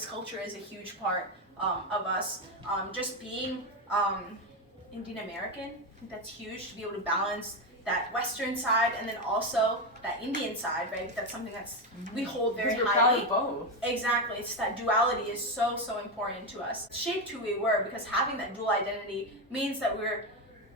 This culture is a huge part of us. Just being Indian American, I think that's huge to be able to balance that Western side and then also that Indian side, right? That's something that's we hold very Because we're highly. proud of both. Exactly. It's that duality is so important to us. It shaped who we were because having that dual identity means that we're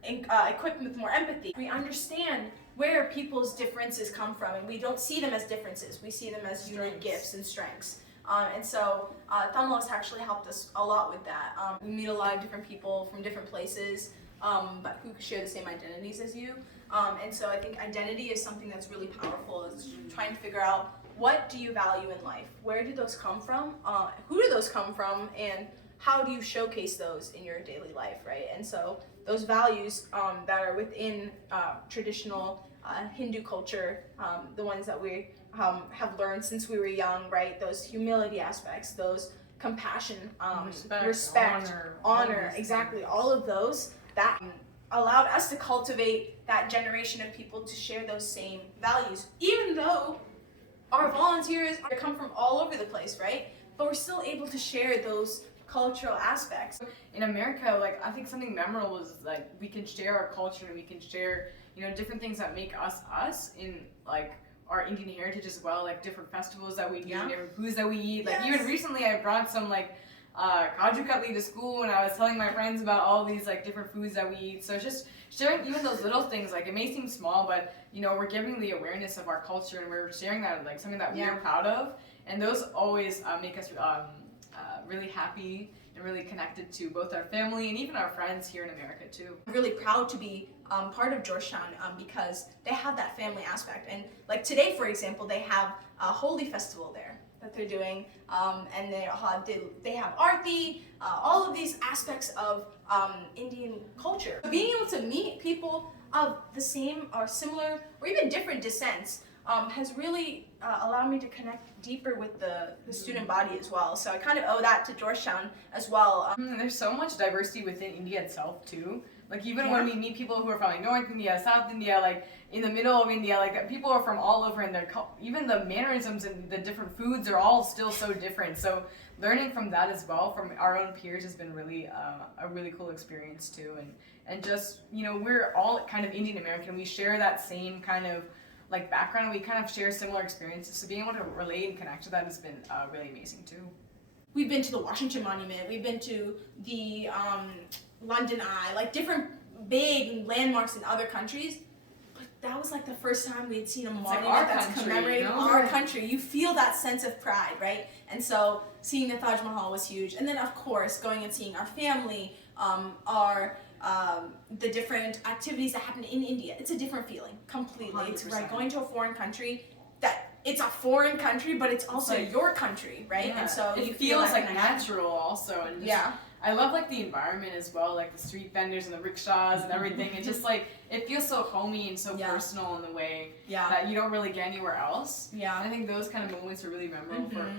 equipped with more empathy. We understand where people's differences come from, and we don't see them as differences. We see them as unique gifts and strengths. And so Thendral has actually helped us a lot with that. We meet a lot of different people from different places, but who share the same identities as you. And so I think identity is something that's really powerful. Is trying to figure out what do you value in life? Where do those come from? Who do those come from? And how do you showcase those in your daily life, right? And so those values that are within traditional Hindu culture, the ones that we have learned since we were young, right? Those humility aspects, those compassion, respect, honor, exactly. All of those that allowed us to cultivate that generation of people to share those same values, even though our volunteers come from all over the place, right? But we're still able to share those cultural aspects. In America, like, I think something memorable is like we can share our culture and we can share, you know, different things that make us us in like our Indian heritage as well, like different festivals that we do, different foods that we eat. Like even recently I brought some like kaju katli to school and I was telling my friends about all these like different foods that we eat. So just sharing even those little things, like it may seem small, but you know, we're giving the awareness of our culture and we're sharing that like something that we're proud of. And those always make us really happy and really connected to both our family and even our friends here in America too. I'm really proud to be part of Georgetown because they have that family aspect. And like today, for example, they have a holy festival there that they're doing, and they have arti, all of these aspects of Indian culture. Being able to meet people of the same or similar or even different descents has really allowed me to connect deeper with the student body as well. So I kind of owe that to Georgetown as well. There's so much diversity within India itself too. Like even when we meet people who are from like North India, South India, like in the middle of India, like people are from all over, and even the mannerisms and the different foods are all still so different. So learning from that as well, from our own peers, has been really a really cool experience too. And just, you know, we're all kind of Indian American. We share that same kind of like background. We kind of share similar experiences. So being able to relate and connect to that has been really amazing too. We've been to the Washington Monument. We've been to the London Eye, like different big landmarks in other countries. But that was like the first time we had seen a monument that's commemorating our country. You feel that sense of pride, right? And so seeing the Taj Mahal was huge. And then of course going and seeing our family, the different activities that happen in India. It's a different feeling completely. 100%. It's like going to a foreign country that it's a foreign country, but it's also your country, right? Yeah. And so it feels like natural also, and just, I love like the environment as well, like the street vendors and the rickshaws and everything. It's just like it feels so homey and so personal in the way that you don't really get anywhere else. Yeah, I think those kind of moments are really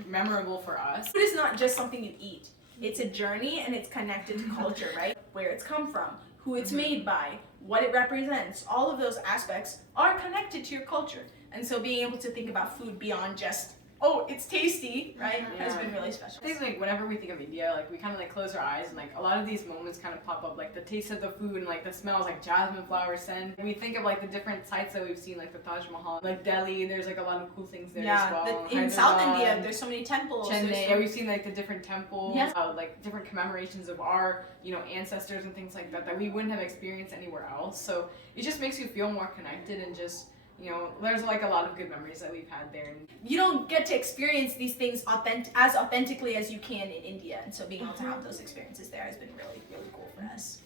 memorable for us. Food is not just something you eat. It's a journey and it's connected to culture, right? Where it's come from, who it's made by, what it represents. All of those aspects are connected to your culture. And so being able to think about food beyond just, oh, it's tasty, right, has been really special. I think like whenever we think of India, like we kind of like close our eyes and like a lot of these moments kind of pop up, like the taste of the food and like the smells, like jasmine flower scent. We think of like the different sites that we've seen, like the Taj Mahal, like Delhi. There's like a lot of cool things there as well. In South India, there's so many temples. Chennai, we've seen like the different temples, like different commemorations of our, you know, ancestors and things like that that we wouldn't have experienced anywhere else. So it just makes you feel more connected and just, you know, there's like a lot of good memories that we've had there. You don't get to experience these things as authentically as you can in India, and so being able to have those experiences there has been really, really cool for us.